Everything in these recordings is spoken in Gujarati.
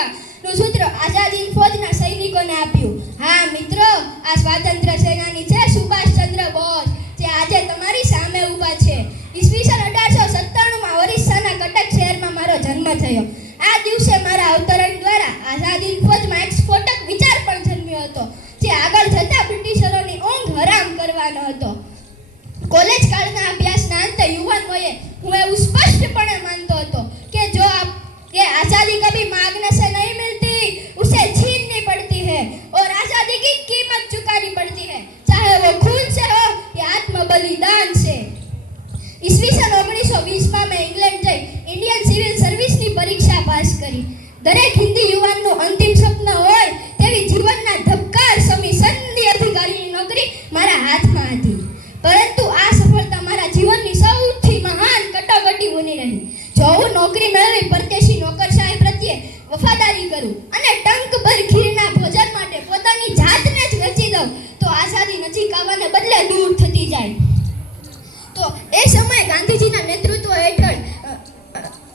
જીવવાનું સૂત્ર આઝાદી ફૌજના સૈનિકોને આપ્યું. હા મિત્રો, આ સ્વાતંત્ર્ય સેનાની છે સુભાષચંદ્ર બોઝ, જે આજે તમારી સામે ઊભા છે. ઈસવીસન 1897માં ઓરિસ્સાના કટક શહેરમાં મારો જન્મ થયો. આ દિવસે મારા અવતરણ દ્વારા આઝાદી ફૌજમાં એક સ્ફોટક વિચાર પણ જન્મ્યો હતો, જે આગળ જતા બ્રિટિશરોની ઊંઘ હરામ કરવાનો હતો. કોલેજ કાળના અભ્યાસના અંતે યુવાન વયે હું એવું સ્પષ્ટપણે માનતો હતો કે જો ये आज़ादी कभी मांगने से नहीं मिलती, उसे छीननी पड़ती है और आज़ादी की कीमत चुकानी पड़ती है, चाहे वो खून से हो या आत्म बलिदान से. ईस्वीसन 1920 में इंग्लैंड जई इंडियन सिविल सर्विस की परीक्षा पास करी. दरेक हिंदी युवानનું અંતિમ સપન હોય તેવી જીવનના ધબકાર સમી સંધિ અધિકારીની નોકરી મારા હાથમાં હતી. પરંતુ આ સફળતા મારા જીવનની સૌથી મહાન કટોકટી બની રહી. જો હું નોકરી મેળવી પરદેશી નોકરશાહી પ્રત્યે વફાદારી કરું અને ટંકભર ખીરના ભોજન માટે પોતાની જાતને જ વેચી દઉં તો આઝાદી નજીક આવવાને બદલે દૂર થતી જાય. તો એ સમયે ગાંધીજીના નેતૃત્વ હેઠળ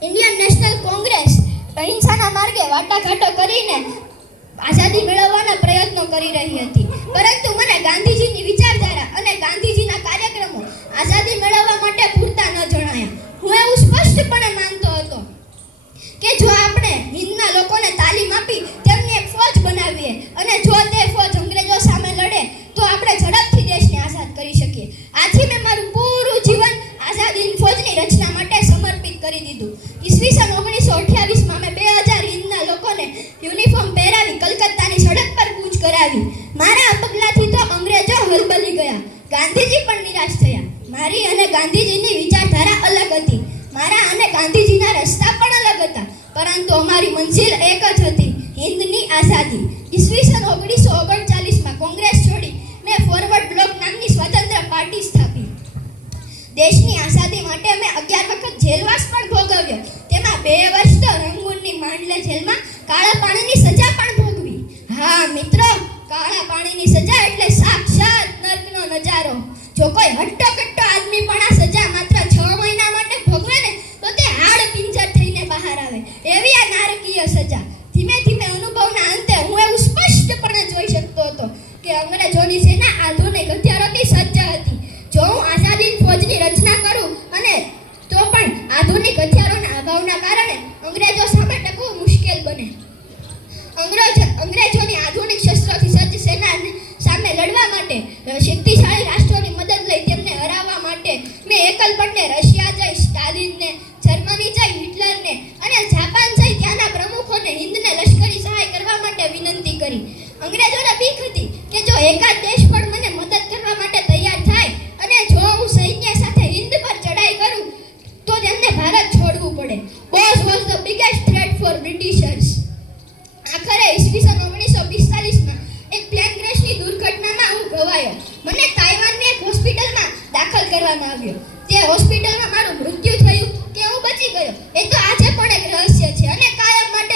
ઇન્ડિયન નેશનલ કોંગ્રેસ અહિંસાના માર્ગે વાટાઘાટો કરીને આઝાદી મેળવવાના પ્રયત્નો કરી રહી હતી. પરંતુ મને ગાંધીજીની વિચારધારા અને ગાંધીજીના કાર્યક્રમો આઝાદી મેળવવા માટે પૂરતા ન જણાયા. હું એવું સ્પષ્ટપણે માનતો હતો કે જો આપણે હિંદના લોકોને તાલીમ આપી તેમને એક ફૌજ બનાવીએ અને જો તે ફૌજ અંગ્રેજો સામે લડે તો આપણે ઝડપથી દેશને આઝાદ કરી શકીએ. આથી મેં મારું પૂરું જીવન આઝાદી ફૌજની રચના માટે સમર્પિત કરી દીધું. ઈસવીસન 1928માં મેં 2000 હિંદના લોકોને યુનિફોર્મ પહેરાવી કલકત્તાની સડક પર કૂચ કરાવી. મારા પગલાથી તો અંગ્રેજો હલબલી ગયા. ગાંધીજી પણ નિરાશ થયા. મારી અને ગાંધીજીની વિચારધારા અલગ હતી. મારા અને ગાંધીજીના રસ્તા પણ અલગ હતા, પરંતુ અમારી મંજિલ એક જ હતી, હિંદની આઝાદી. ઈસવીસન 1939માં કોંગ્રેસ છોડી મેં ફોરવર્ડ બ્લોક નામની સ્વતંત્ર પાર્ટી સ્થાપી. દેશની આઝાદી માટે મેં 11 વખત જેલવાસ પણ ભોગવ્યો. તેમાં 2 વર્ષ તો રંગૂનની માંડલે જેલમાં કાળા પાણીની સજા પણ ભોગવી. હા મિત્રો, કાળા પાણીની સજા એટલે સાક્ષાત નર્કનો નજારો. જો કોઈ હટ્ટો કટ્ટો આદમી પણ આ સજા માત્ર 6 મહિના માટે ભોગવે ને તો તે હાડ પિંજર થઈને બહાર આવે. એવી આ નારકીય સજા. ધીમે ધીમે અનુભવના અંતે હું એવું સ્પષ્ટપણે જોઈ શકતો હતો કે અંગ્રેજોની સેના આધુનિક હથિયારોથી સજ્જ હતી. જો હું આઝાદી ફૌજની રચના કરું અને તો પણ આધુનિક હથિયારોના અભાવના કારણે અંગ્રેજો સામે ટકવું મુશ્કેલ બને. અંગ્રેજોની આધુનિક શસ્ત્રોથી સજ્જ સેનાને સામે લડવા માટે શક્તિશાળી રાષ્ટ્રોની મદદ લઈ તેમને હરાવવા માટે મેં એકલપણને રશિયા જઈ સ્ટાલિનને, જર્મની જઈ હિટલરને અને જાપાન જઈ ત્યાંના પ્રમુખોને હિંદને લશ્કરી સહાય કરવા માટે વિનંતી કરી. અંગ્રેજોને બીક હતી કે જો એકાદ દેશ પણ મને મદદ કરવા માટે તૈયાર થાય અને જો હું સૈન્ય સાથે હિંદ પર ચડાઈ કરું તો તેમને ભારત છોડવું પડે. Bose was the biggest threat for Britishers. આખરે ઈસવીસન 1945માં એક પ્લેન ક્રેશની દુર્ઘટનામાં હું ઘવાયો. મને તાઇવાનની એક હોસ્પિટલમાં દાખલ કરવામાં આવ્યો. તે હોસ્પિટલમાં મારું મૃત્યુ થયું કે હું બચી ગયો એ તો આજે પણ એક રહસ્ય છે અને કાયમ માટે